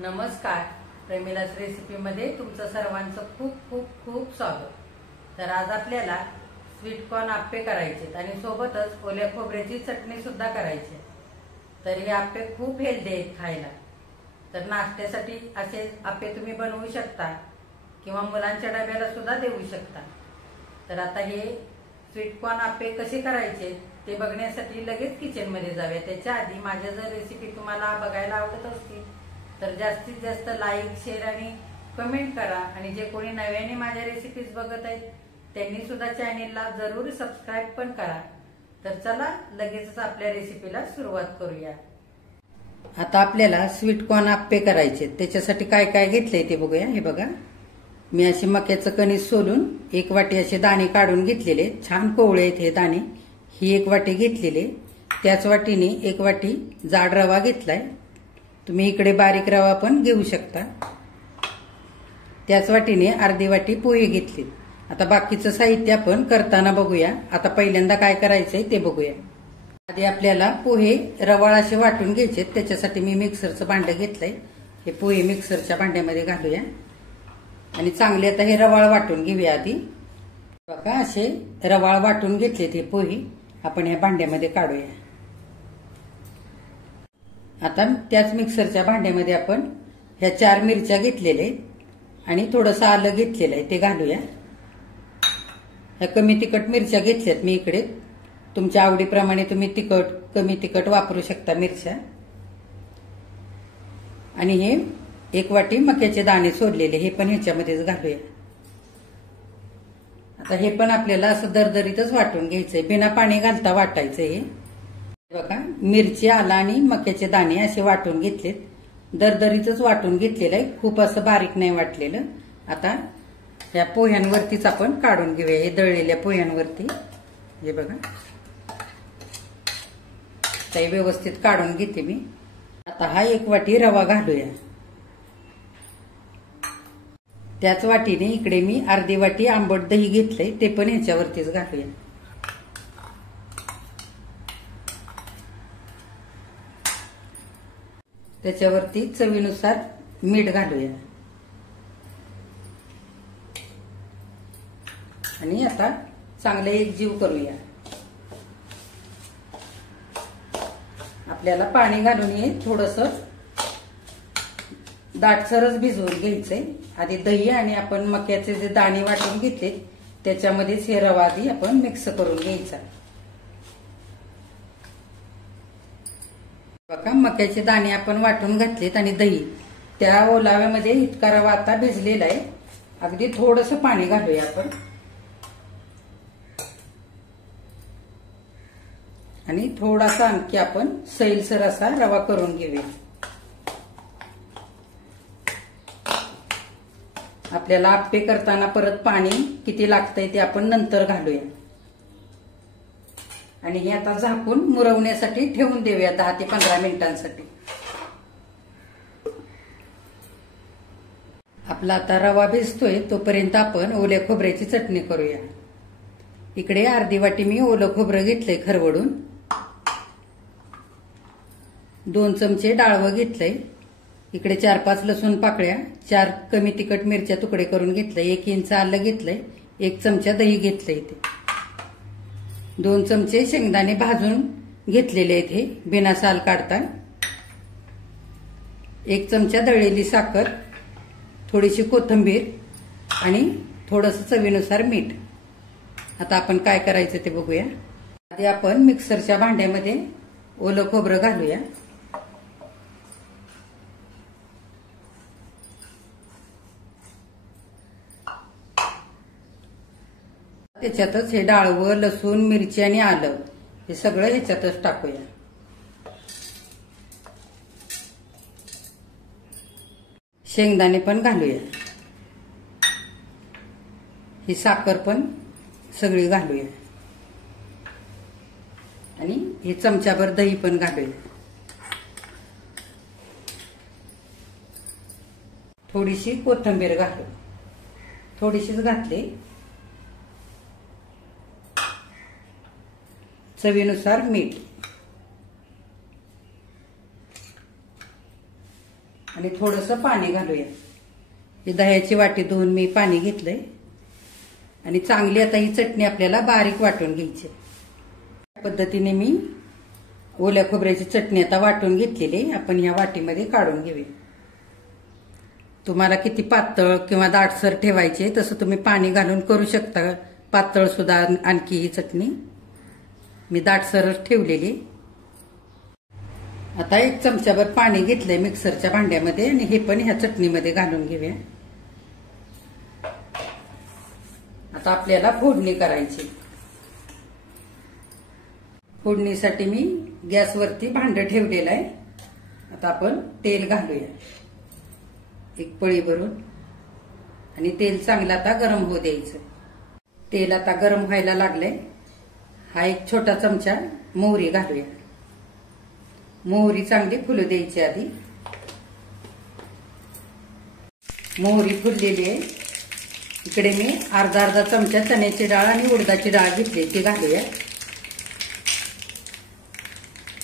नमस्कार, प्रेमिलास रेसिपीमध्ये तुमचं सर्वांचं खूप खूप खूप स्वागत. तर आज आपल्याला स्वीट कॉर्न आप्पे करायचे आणि सोबतच ओल्या खोबऱ्याची चटणी सुद्धा करायची. तर हे आप्पे खूप हेल्दी आहेत खायला. तर नाश्त्यासाठी असे आप्पे तुम्ही बनवू शकता किंवा मुलांच्या डब्याला सुद्धा देऊ शकता. तर आता हे स्वीट कॉर्न आप्पे कसे करायचे ते बघण्यासाठी लगेच किचनमध्ये जाऊया. त्याच्या आधी माझ्या जर रेसिपी तुम्हाला बघायला आवडत असतील तर जास्तीत जास्त लाईक, शेअर आणि कमेंट करा. आणि जे कोणी नव्याने माझ्या रेसिपीज बघत आहेत त्यांनी सुद्धा चॅनेलला जरूर सबस्क्राईब पण करा. तर चला लगेचच आपल्या रेसिपीला सुरुवात करूया. आता आपल्याला स्वीट कॉर्न आप्पे करायचे. त्याच्यासाठी काय काय घेतलंय ते बघूया. हे बघा, मी असे मक्याचं कणीस सोलून 1 वाटी असे दाणे काढून घेतलेले, छान कोवळे आहेत हे दाणे. ही 1 वाटी घेतलेले. त्याच वाटीने 1 वाटी जाड रवा घेतलाय. तुम्ही इकडे बारीक रवा पण घेऊ शकता. त्याच वाटीने अर्धी वाटी पोहे घेतले. आता बाकीचं साहित्य आपण करताना बघूया. आता पहिल्यांदा काय करायचंय ते बघूया. आधी आपल्याला पोहे रवाळ असे वाटून घ्यायचे. त्याच्यासाठी मी मिक्सरचं भांडं घेतलंय. हे पोहे मिक्सरच्या भांड्यामध्ये घालूया आणि चांगले आता हे रवाळ वाटून घेऊया. आधी बघा, असे रवाळ वाटून घेतले ते पोहे आपण या भांड्यामध्ये काढूया. आता त्याच मिक्सरच्या भांड्यामध्ये आपण ह्या 4 मिरच्या घेतलेल्या आणि थोडंसं आलं घेतलेलं आहे ते घालूया. ह्या कमी तिखट मिरच्या घेतल्यात मी इकडे. तुमच्या आवडीप्रमाणे तुम्ही तिखट कमी तिखट वापरू शकता मिरच्या. आणि हे 1 वाटी मक्याचे दाणे सोडलेले हे पण ह्याच्यामध्येच घालूया. आता हे पण आपल्याला असं दरदरीतच वाटून घ्यायचंय, बिना पाणी घालता वाटायचं. हे बघा, मिरची, आला आणि मक्याचे दाणे असे वाटून घेतलेत. दरदरीतच वाटून घेतलेलं आहे, खूप असं बारीक नाही वाटलेलं. आता या पोह्यांवरतीच आपण काढून घेऊया. हे दळलेल्या पोह्यांवरती हे बघा, काही व्यवस्थित काढून घेते मी. आता हा 1 वाटी रवा घालूया. त्याच वाटीने इकडे मी अर्धी वाटी आंबट दही घेतलंय, ते पण ह्याच्यावरतीच घालूया. त्याच्यावरती चवीनुसार मीठ घालूया. आणि आता चांगले एकजीव करूया. आपल्याला पाणी घालून हे थोडंसं दाटसरच भिजवून घ्यायचंय. आधी दही आणि आपण मक्याचे जे दाणे वाटून घेतले त्याच्यामध्येच हे रवा आधी आपण मिक्स करून घ्यायचा. बघा, मक्याचे दाणे आपण वाटून घातलेत आणि दही, त्या ओलाव्यामध्ये इतका रवा आता भिजलेला आहे. अगदी थोडंसं पाणी घालूया आपण आणि थोडासा आणखी आपण सैलसर असा रवा करून घेऊया. आपल्याला आप्पे करताना परत पाणी किती लागतंय ते आपण नंतर घालूया. आणि हे आता झाकून मुरवण्यासाठी ठेवून देऊया 10 ते 15 मिनिटांसाठी. आपला आता रवा भिजतोय तोपर्यंत आपण ओल्या खोबऱ्याची चटणी करूया. इकडे अर्धी वाटी मी ओलं खोबरं घेतलंय खरवडून. 2 चमचे डाळवं घेतलंय. इकडे 4-5 लसूण पाकळ्या, 4 कमी तिखट मिरच्या तुकडे करून घेतलंय. 1 इंच आलं घेतलंय. 1 चमचा दही घेतलंय. इथे 2 चमचे शेंगदाणे भाजून घेतलेले आहेत हे बिना साल काढता. 1 चमचा दळलेली साखर, थोडीशी कोथिंबीर आणि थोडंसं चवीनुसार मीठ. आता आपण काय करायचं ते बघूया. आधी आपण मिक्सरच्या भांड्यामध्ये ओलं खोबरं घालूया. त्याच्यातच हे डाळवं, लसूण, मिरची आणि आलं हे सगळं ह्याच्यातच टाकूया. शेंगदाणे पण घालूया. ही साखर पण सगळी घालूया आणि हे चमचाभर दही पण घालूया. थोडीशी कोथिंबीर घालू, थोडीशीच घातली. चवीनुसार मीठ. आणि थोडंसं पाणी घालूया. ही दह्याची वाटी धुवून मी पाणी घेतलंय आणि चांगली आता ही चटणी आपल्याला बारीक वाटून घ्यायची. पद्धतीने मी ओल्या खोबऱ्याची चटणी आता वाटून घेतलेली आपण ह्या वाटीमध्ये काढून घेऊया. तुम्हाला किती पातळ किंवा दाटसर ठेवायचे तसं तुम्ही पाणी घालून करू शकता. पातळ सुद्धा आणखी ही चटणी मी दाटसरच ठेवलेली. आता 1 चमचाभर पाणी घेतलंय मिक्सरच्या भांड्यामध्ये आणि हे पण ह्या चटणीमध्ये घालून घेऊया. आता आपल्याला फोडणी करायची. फोडणीसाठी मी गॅसवरती भांडं ठेवलेलं आहे. आता आपण तेल घालूया 1 पळी भरून आणि तेल चांगलं आता गरम होऊ द्यायचं. तेल आता गरम व्हायला लागलंय. हा 1 छोटा चमचा मोहरी घालूया. मोहरी चांगली फुलू द्यायची आधी. मोहरी फुललेली आहे. इकडे मी अर्धा चमचा चण्याची डाळ आणि उडदाची डाळ घेतली ती घालूया.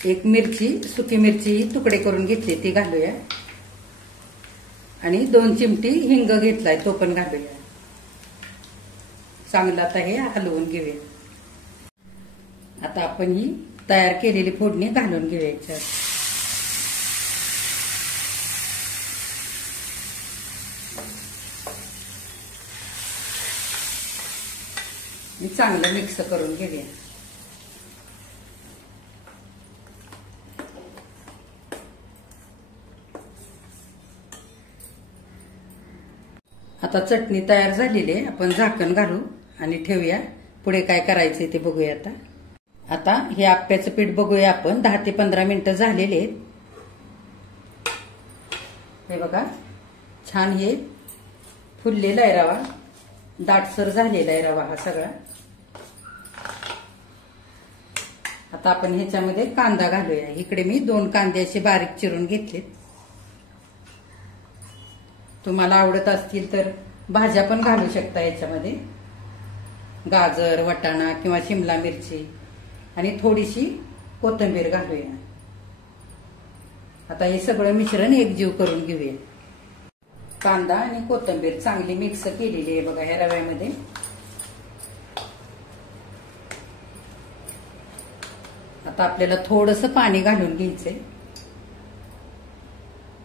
1 मिरची सुकी मिरची तुकडे करून घेतली ती घालूया आणि 2 चिमटी हिंग घेतलाय तो पण घालूया. चांगलं आता हे हलवून घेऊया. आता आपण ही तयार केलेली फोडणी घालून घेऊया याच्यात. चांगलं मिक्स करून घेऊया. आता चटणी तयार झालेली आहे. आपण झाकण घालू आणि ठेवूया. पुढे काय करायचंय ते बघूया. आता हे आप्याचं पीठ बघूया आपण. 10 ते 15 मिनिटं झालेले आहेत. हे बघा छान हे फुललेला आहे रवा. दाटसर झालेला आहे रवा हा सगळा. आता आपण ह्याच्यामध्ये कांदा घालूया. इकडे मी 2 कांदे असे बारीक चिरून घेतलेत. तुम्हाला आवडत असतील तर भाज्या पण घालू शकता याच्यामध्ये. गाजर, वाटाणा किंवा शिमला मिरची आणि थोडीशी कोथिंबीर घालूया. आता हे सगळं मिश्रण एकजीव करून घेऊया. कांदा आणि कोथिंबीर चांगली मिक्स केलेली आहे बघा ह्या रव्यामध्ये. आता आपल्याला थोडंसं पाणी घालून घ्यायचंय.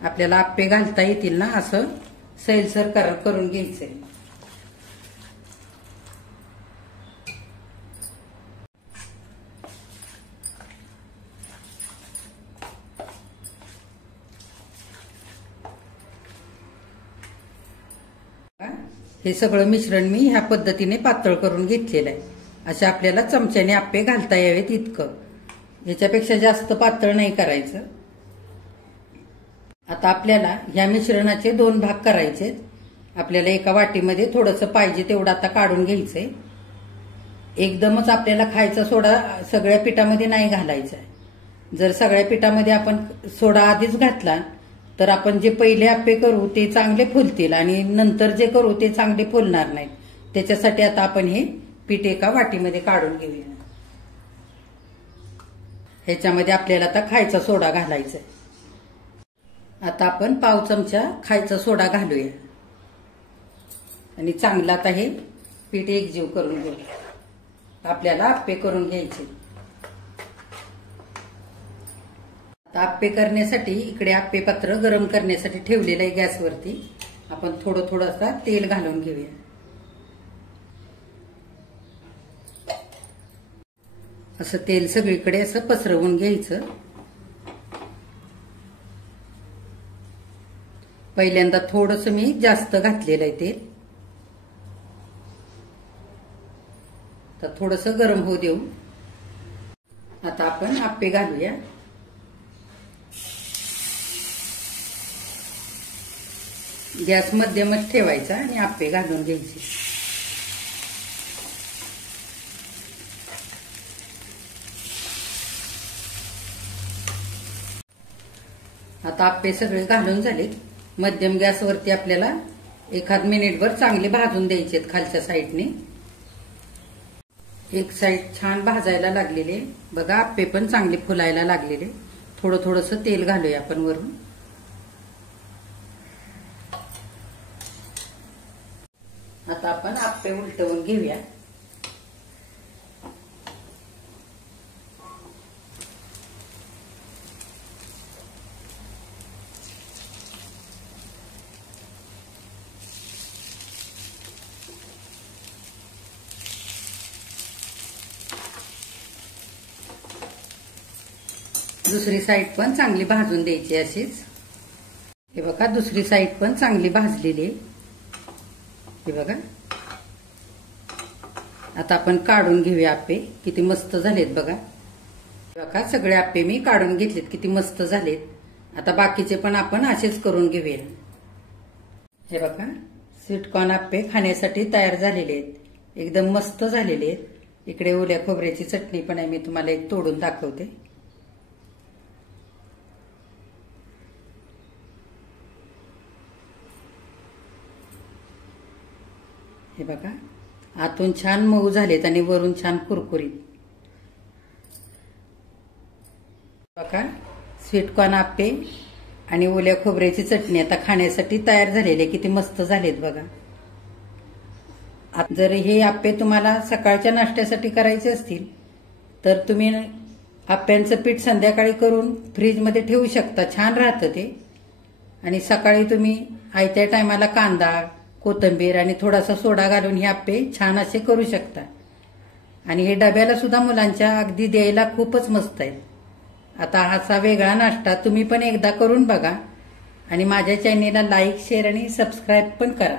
आपल्याला आप्पे घालता येतील ना असं सैलसर करून घ्यायचंय. हे सगळं मिश्रण मी ह्या पद्धतीने पातळ करून घेतलेलं आहे. अशा आपल्याला चमच्याने आप्पे घालता यावेत इतकं. याच्यापेक्षा जास्त पातळ नाही करायचं. आता आपल्याला ह्या मिश्रणाचे 2 भाग करायचे. आपल्याला एका वाटीमध्ये थोडंसं पाहिजे तेवढं आता काढून घ्यायचंय. एकदमच आपल्याला खायचा सोडा सगळ्या पिठामध्ये नाही घालायचा. जर सगळ्या पिठामध्ये आपण सोडा आधीच घातला तर आपण जे पहिले आप्पे करू ते चांगले फुलतील आणि नंतर जे करू ते चांगले फुलणार नाहीत. त्याच्यासाठी आता आपण हे पीठ एका वाटीमध्ये काढून घेऊया. ह्याच्यामध्ये आपल्याला आता खायचा सोडा घालायचा आहे. आता आपण पाव चमचा खायचा सोडा घालूया आणि चांगलं आता हे पीठ एकजीव करून घेऊया. आपल्याला आप्पे करून घ्यायचे. आता आप्पे करण्यासाठी इकडे आप्पे पात्र गरम करण्यासाठी ठेवलेलं आहे गॅसवरती. आपण थोडं थोडंसं तेल घालून घेऊया. असं तेल सगळीकडे असं पसरवून घ्यायचं. पहिल्यांदा थोडंसं मी जास्त घातलेलं आहे तेल. तर थोडंसं गरम होऊ देऊ. आता आपण आप्पे घालूया. गॅस मध्यमच ठेवायचा आणि आप्पे घालून घ्यायचे. आता आप्पे सगळे घालून झालेत. मध्यम गॅसवरती आपल्याला 1 मिनिटभर चांगले भाजून द्यायचे खालच्या साईडने. एक साईड छान भाजायला लागलेले बघा. आप्पे पण चांगले फुलायला लागलेले. थोडं थोडंसं तेल घालूया आपण वरून. आता आपण आप्पे उलटवून घेऊया. दुसरी साईड पण चांगली भाजून द्यायची अशीच. हे बघा दुसरी साईड पण चांगली भाजलेली आहे. हे बघा आता आपण काढून घेऊया आप्पे. किती मस्त झालेत बघा. बघा सगळे आप्पे मी काढून घेतलेत, किती मस्त झालेत. आता बाकीचे पण आपण असेच करून घेऊया. हे बघा स्वीटकॉर्न आप्पे खाण्यासाठी तयार झालेले आहेत. एकदम मस्त झालेले आहेत. इकडे ओल्या खोबऱ्याची चटणी पण आहे, मी तुम्हाला एक तोडून दाखवते. हे बघा आतून छान मऊ झालेत आणि वरून छान कुरकुरीत. बघा स्वीटकॉर्न आप्पे आणि ओल्या खोबऱ्याची चटणी आता खाण्यासाठी तयार झालेले, किती मस्त झालेत बघा. जर हे आप्पे तुम्हाला सकाळच्या नाश्त्यासाठी करायचे असतील तर तुम्ही आप्प्यांचं पीठ संध्याकाळी करून फ्रीजमध्ये ठेवू शकता, छान राहतं ते. आणि सकाळी तुम्ही आयत्या टायमाला कांदा, कोथिंबीर आणि थोडासा सोडा घालून हे आप्पे छान असे करू शकता. आणि हे डब्याला सुद्धा मुलांच्या अगदी द्यायला खूपच मस्त आहेत. आता हाचा वेगळा नाश्ता तुम्ही पण एकदा करून बघा आणि माझ्या चॅनेलला लाईक, शेअर आणि सबस्क्राईब पण करा.